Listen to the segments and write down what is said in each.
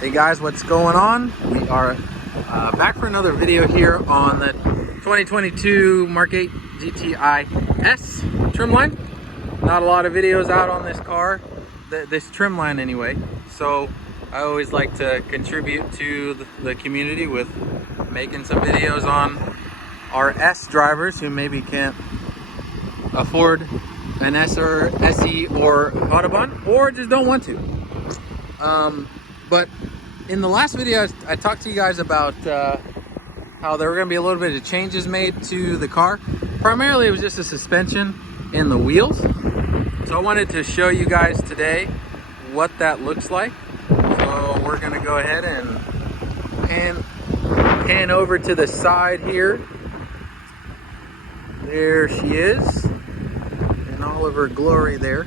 Hey guys, what's going on? We are back for another video here on the 2022 Mark 8 GTI S trim line. Not a lot of videos out on this car, this trim line anyway. So I always like to contribute to the community with making some videos on our S drivers who maybe can't afford an S or SE or Autobahn, or just don't want to. But in the last video, I talked to you guys about how there were going to be a little bit of changes made to the car. Primarily, it was just a suspension in the wheels. So I wanted to show you guys today what that looks like. So we're going to go ahead and pan over to the side here. There she is in all of her glory there.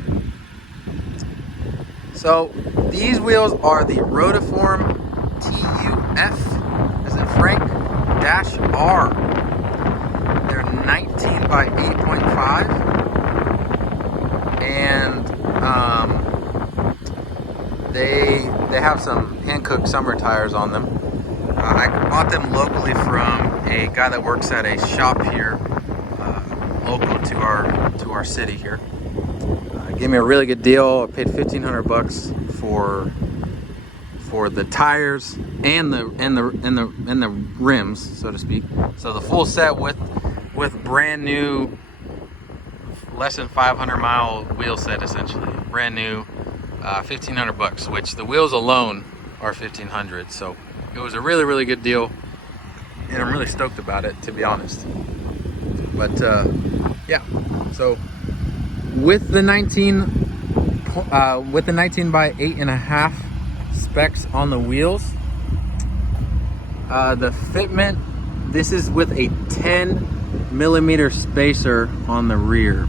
So these wheels are the Rotiform TUF, as in Frank, -R. They're 19 by 8.5, and they have some Hankook summer tires on them. I bought them locally from a guy that works at a shop here, local to our city here. Gave me a really good deal. I paid $1,500 for the tires and the rims, so to speak. So the full set with brand new, less than 500 mile wheel set, essentially brand new, $1,500, which the wheels alone are $1,500. So it was a really good deal, and I'm really stoked about it, to be honest. But yeah, so with the 19 by 8.5 specs on the wheels, the fitment, this is with a 10mm spacer on the rear.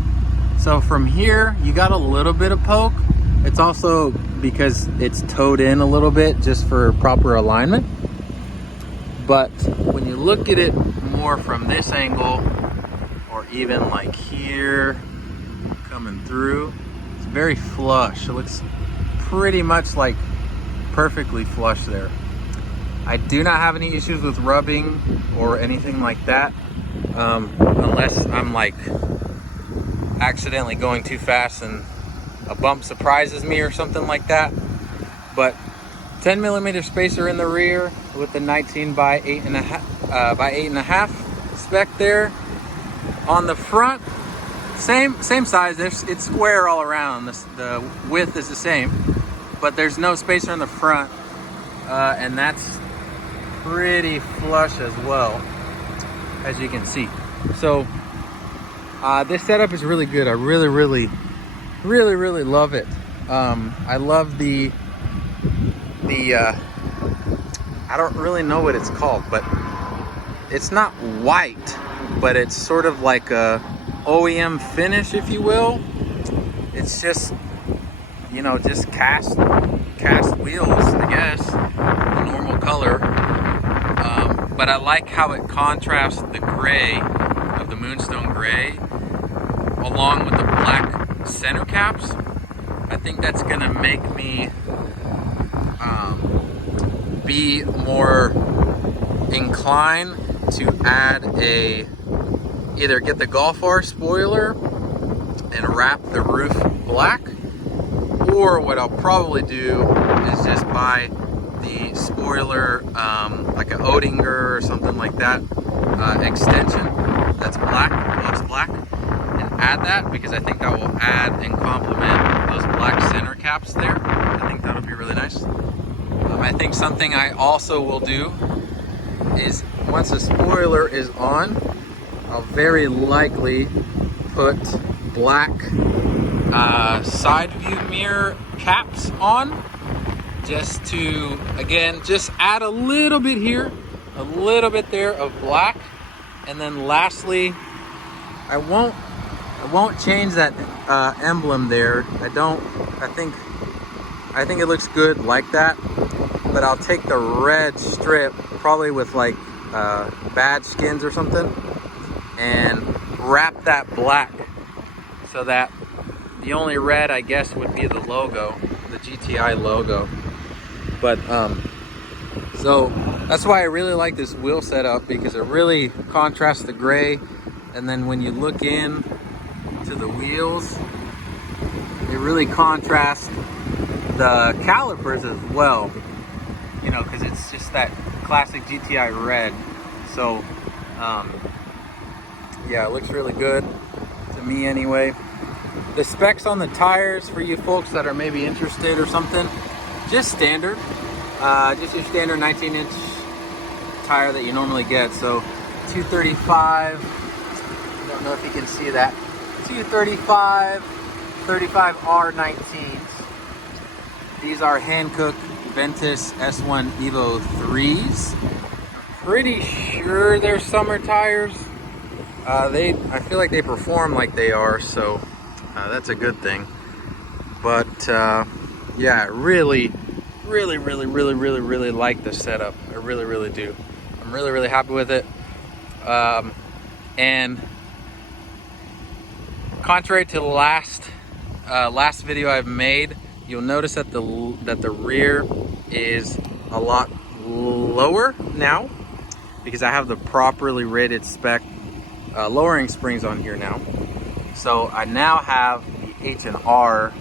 So from here, you got a little bit of poke. It's also because it's towed in a little bit just for proper alignment. But when you look at it more from this angle, or even like here, coming through, it's very flush. It looks pretty much like perfectly flush there. I do not have any issues with rubbing or anything like that, unless I'm like accidentally going too fast and a bump surprises me or something like that. But 10mm spacer in the rear with the 19 by 8.5 spec there. On the front, same size. It's square all around. The width is the same, but there's no spacer in the front, and that's pretty flush as well, as you can see. So this setup is really good. I really love it. I love the I don't really know what it's called, but it's not white, but it's sort of like a OEM finish, if you will. It's just, you know, just cast wheels, I guess, a normal color. But I like how it contrasts the gray of the Moonstone gray along with the black center caps. I think that's gonna make me be more inclined to add either get the Golf R spoiler and wrap the roof black, or what I'll probably do is just buy the spoiler, like an Oettinger or something like that, extension that's black, looks black, and add that, because I think that will add and complement those black center caps there. I think that'll be really nice. I think something I also will do is, once the spoiler is on, I'll very likely put black side view mirror caps on, just to, again, just add a little bit here, a little bit there of black. And then lastly, I won't change that emblem there. I think it looks good like that, but I'll take the red strip, probably with like badge skins or something, and wrap that black, so that the only red, I guess, would be the logo, the GTI logo. But So that's why I really like this wheel setup, because it really contrasts the gray. And then when you look in to the wheels, it really contrasts the calipers as well, you know, because it's just that classic GTI red. So yeah, it looks really good to me anyway. The specs on the tires, for you folks that are maybe interested or something, just standard, just your standard 19-inch tire that you normally get. So 235, I don't know if you can see that, 235 35 R19s. These are Hankook Ventus S1 Evo 3s. Pretty sure they're summer tires. I feel like they perform like they are, so that's a good thing. But yeah, really like the setup. I really do. I'm really happy with it. And contrary to the last video I've made, you'll notice that the rear is a lot lower now, because I have the properly rated spec lowering springs on here now. So I now have the H&R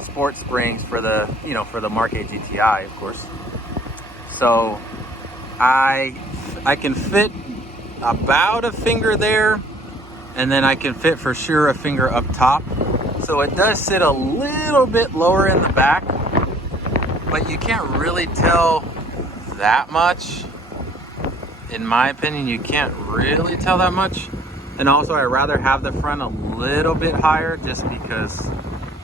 sport springs for the, you know, for the Mark 8 GTI, of course. So I can fit about a finger there, and then I can fit for sure a finger up top. So it does sit a little bit lower in the back, but you can't really tell that much. In my opinion, you can't really tell that much. And also, I'd rather have the front a little bit higher, just because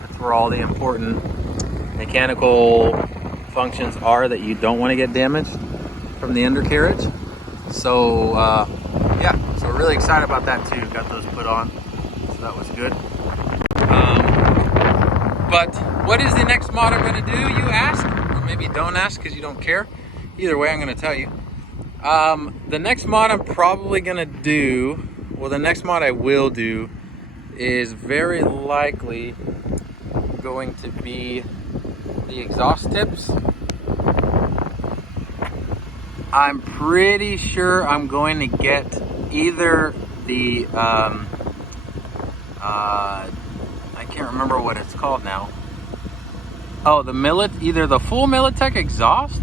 that's where all the important mechanical functions are that you don't want to get damaged from the undercarriage. So yeah, so really excited about that too. Got those put on, so that was good. But what is the next mod I'm going to do, you ask? Or maybe don't ask because you don't care. Either way, I'm going to tell you. The next mod I'm probably going to do, well, the next mod I will do is very likely going to be the exhaust tips. I'm pretty sure I'm going to get either the, I can't remember what it's called now. Oh, either the full Militech exhaust,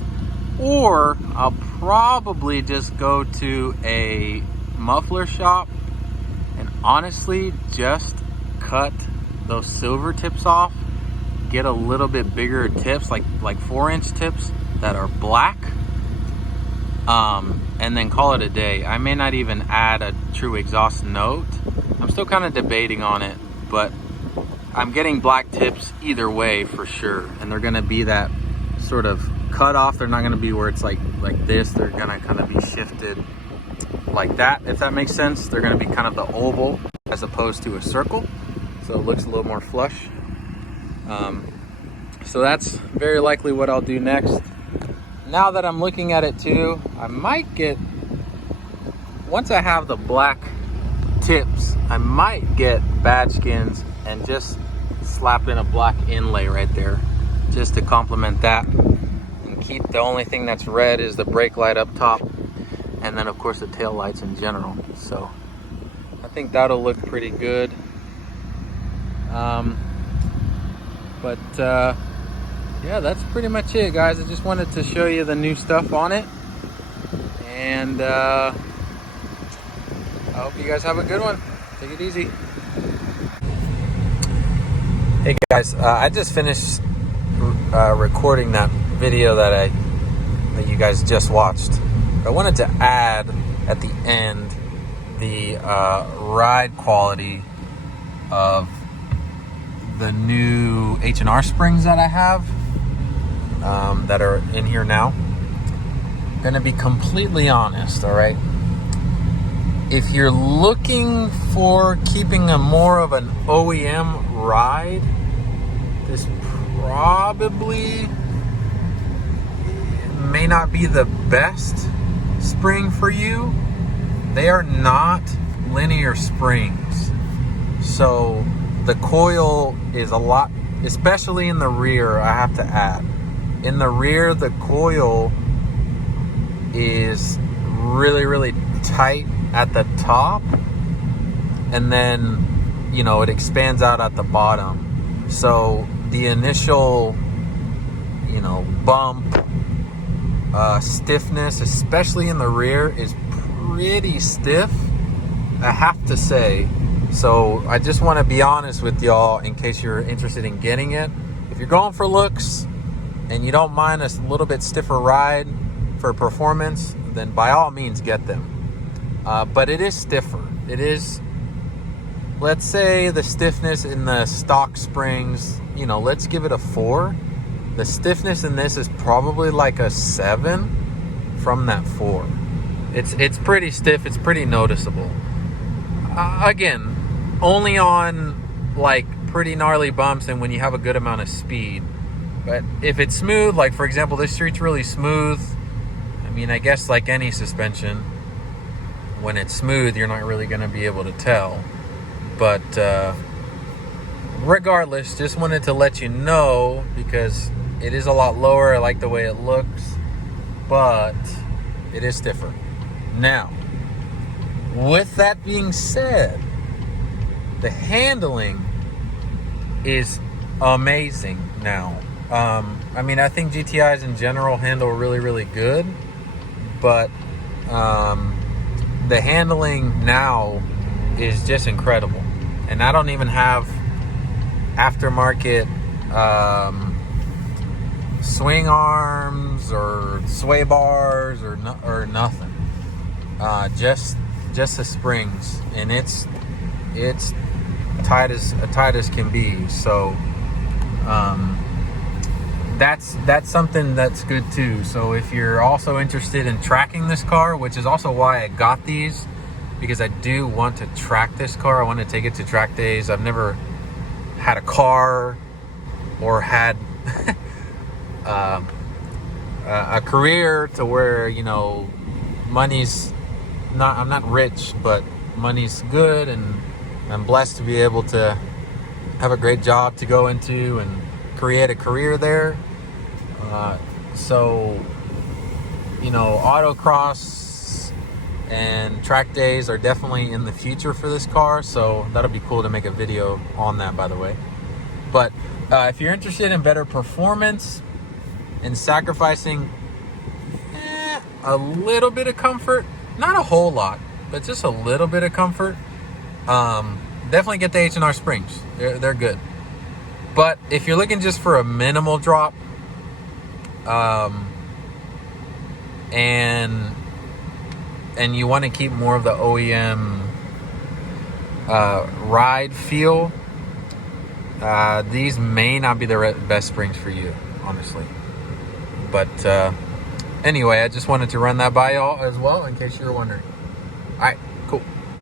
or I'll probably just go to a muffler shop and honestly just cut those silver tips off, get a little bit bigger tips, like 4-inch tips that are black, and then call it a day. I may not even add a true exhaust note. I'm still kind of debating on it, but I'm getting black tips either way for sure, and they're gonna be that sort of cut off. They're not gonna be where it's like this. They're gonna kind of be shifted like that, if that makes sense. They're gonna be kind of the oval as opposed to a circle, so it looks a little more flush. So that's very likely what I'll do next. Now that I'm looking at it too, I might get, once I have the black tips, I might get badge skins and just slap in a black inlay right there, just to complement that, and keep the only thing that's red is the brake light up top, and then of course the tail lights in general. So I think that'll look pretty good. Yeah, that's pretty much it, guys. I just wanted to show you the new stuff on it, and I hope you guys have a good one. Take it easy. Hey guys, I just finished recording that video that you guys just watched. I wanted to add at the end the ride quality of the new H&R springs that I have, that are in here now. I'm gonna be completely honest, all right? If you're looking for keeping a more of an OEM ride, this probably may not be the best spring for you. They are not linear springs, so the coil is a lot, especially in the rear. I have to add, in the rear, the coil is really, really tight at the top, and then, you know, it expands out at the bottom. So the initial, you know, bump, stiffness, especially in the rear, is pretty stiff, I have to say. So I just want to be honest with y'all in case you're interested in getting it. If you're going for looks and you don't mind a little bit stiffer ride for performance, then by all means get them. But it is stiffer. It is, let's say the stiffness in the stock springs, you know, let's give it a 4. The stiffness in this is probably like a 7 from that 4. It's pretty stiff. It's pretty noticeable. Again, only on like pretty gnarly bumps and when you have a good amount of speed. But if it's smooth, like for example, this street's really smooth. I mean, I guess like any suspension, when it's smooth, you're not really going to be able to tell. But regardless, just wanted to let you know because it is a lot lower. I like the way it looks, but it is stiffer. Now, with that being said, the handling is amazing now. I mean, I think GTIs in general handle really, really good, but the handling now is just incredible. And I don't even have aftermarket swing arms or sway bars or nothing. Just the springs, and it's tight as can be. So that's something that's good too. So if you're also interested in tracking this car, which is also why I got these, because I do want to track this car. I want to take it to track days. I've never had a car or had a career to where, you know, money's not, I'm not rich, but money's good, and I'm blessed to be able to have a great job to go into and create a career there. So, you know, autocross and track days are definitely in the future for this car, so that'll be cool to make a video on that, by the way. But if you're interested in better performance and sacrificing a little bit of comfort, not a whole lot, but just a little bit of comfort, definitely get the H&R springs. They're good. But if you're looking just for a minimal drop, and you want to keep more of the OEM ride feel, these may not be the best springs for you, honestly. But anyway, I just wanted to run that by y'all as well in case you were wondering. All right.